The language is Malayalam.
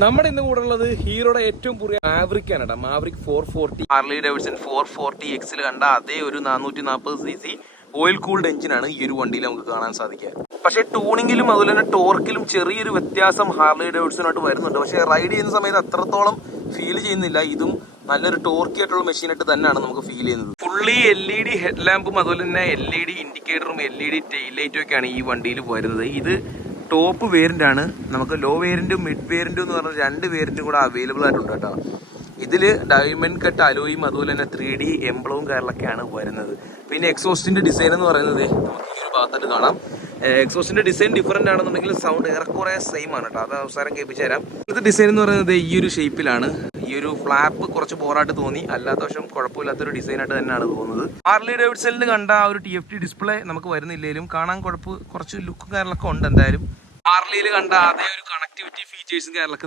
നമ്മുടെ ഇന്ന് കൂടെ ഉള്ളത് ഹീറോയുടെ ഏറ്റവും പുതിയ മാവറിക് ആണ് കേട്ടോ. മാവറിക് 440 ഹാർലി ഡേവിഡ്സൺ 440 എക്സിൽ കണ്ട അതേ ഒരു 440cc ഓയിൽ കൂൾഡ് എഞ്ചിനാണ് ഈ ഒരു വണ്ടിയിൽ നമുക്ക് കാണാൻ സാധിക്കുക. പക്ഷേ ടൂണിങ്ങിലും അതുപോലെ തന്നെ ടോർക്കിലും ചെറിയൊരു വ്യത്യാസം ഹാർലി ഡേവിഡ്സണായിട്ട് വരുന്നുണ്ട്. പക്ഷേ റൈഡ് ചെയ്യുന്ന സമയത്ത് അത്രത്തോളം ഫീൽ ചെയ്യുന്നില്ല. ഇതും നല്ലൊരു ടോർക്കി ആയിട്ടുള്ള മെഷീനായിട്ട് തന്നെയാണ് നമുക്ക് ഫീൽ ചെയ്യുന്നത്. ഫുള്ളി LED ഹെഡ് ലാമ്പും അതുപോലെ തന്നെ LED ഇൻഡിക്കേറ്ററും LED ടെയിൽ ലൈറ്റും ഒക്കെയാണ് ഈ വണ്ടിയിൽ വരുന്നത്. ഇത് ടോപ്പ് വേരിയന്റ് ആണ്. നമുക്ക് ലോ വേരിയന്റും മിഡ് വേരിയന്റും എന്ന് പറഞ്ഞ രണ്ട് വേരിയന്റും കൂടെ അവൈലബിൾ ആയിട്ടുണ്ട് കേട്ടോ. ഇതില് ഡയമണ്ട് കട്ട് അലോയും അതുപോലെ തന്നെ 3D എംബ്ലവും കാര്യങ്ങളൊക്കെയാണ് വരുന്നത്. പിന്നെ എക്സോസ്റ്റിന്റെ ഡിസൈൻ എന്ന് പറയുന്നത് നമുക്ക് ഈ ഒരു ഭാഗത്തായിട്ട് കാണാം. എക്സോസ്റ്റിന്റെ ഡിസൈൻ ഡിഫറെന്റ് ആണെന്നുണ്ടെങ്കിൽ സൗണ്ട് ഏറെക്കുറെ സെയിം ആണ് കേട്ടോ. അത് അവസരം കേൾപ്പിച്ചു തരാം. ഇന്നത്തെ ഡിസൈൻ എന്ന് പറയുന്നത് ഈ ഒരു ഷേപ്പിലാണ്. ഈ ഒരു ഫ്ലാപ്പ് കുറച്ച് ബോറായിട്ട് തോന്നി, അല്ലാത്ത പക്ഷം കുഴപ്പമില്ലാത്തൊരു ഡിസൈനായിട്ട് തന്നെയാണ് തോന്നുന്നത്. ഹാർലി ഡേവിഡ്സണിൽ കണ്ട ആ ഒരു TFT ഡിസ്പ്ലേ നമുക്ക് വരുന്നില്ലെങ്കിലും കാണാൻ കുറച്ച് ലുക്കും കാര്യങ്ങളൊക്കെ ഉണ്ട്. എന്തായാലും ഹാർലിയിൽ കണ്ട അതേ ഒരു കണക്ടിവിറ്റി ഫീച്ചേഴ്സും കാര്യങ്ങളൊക്കെ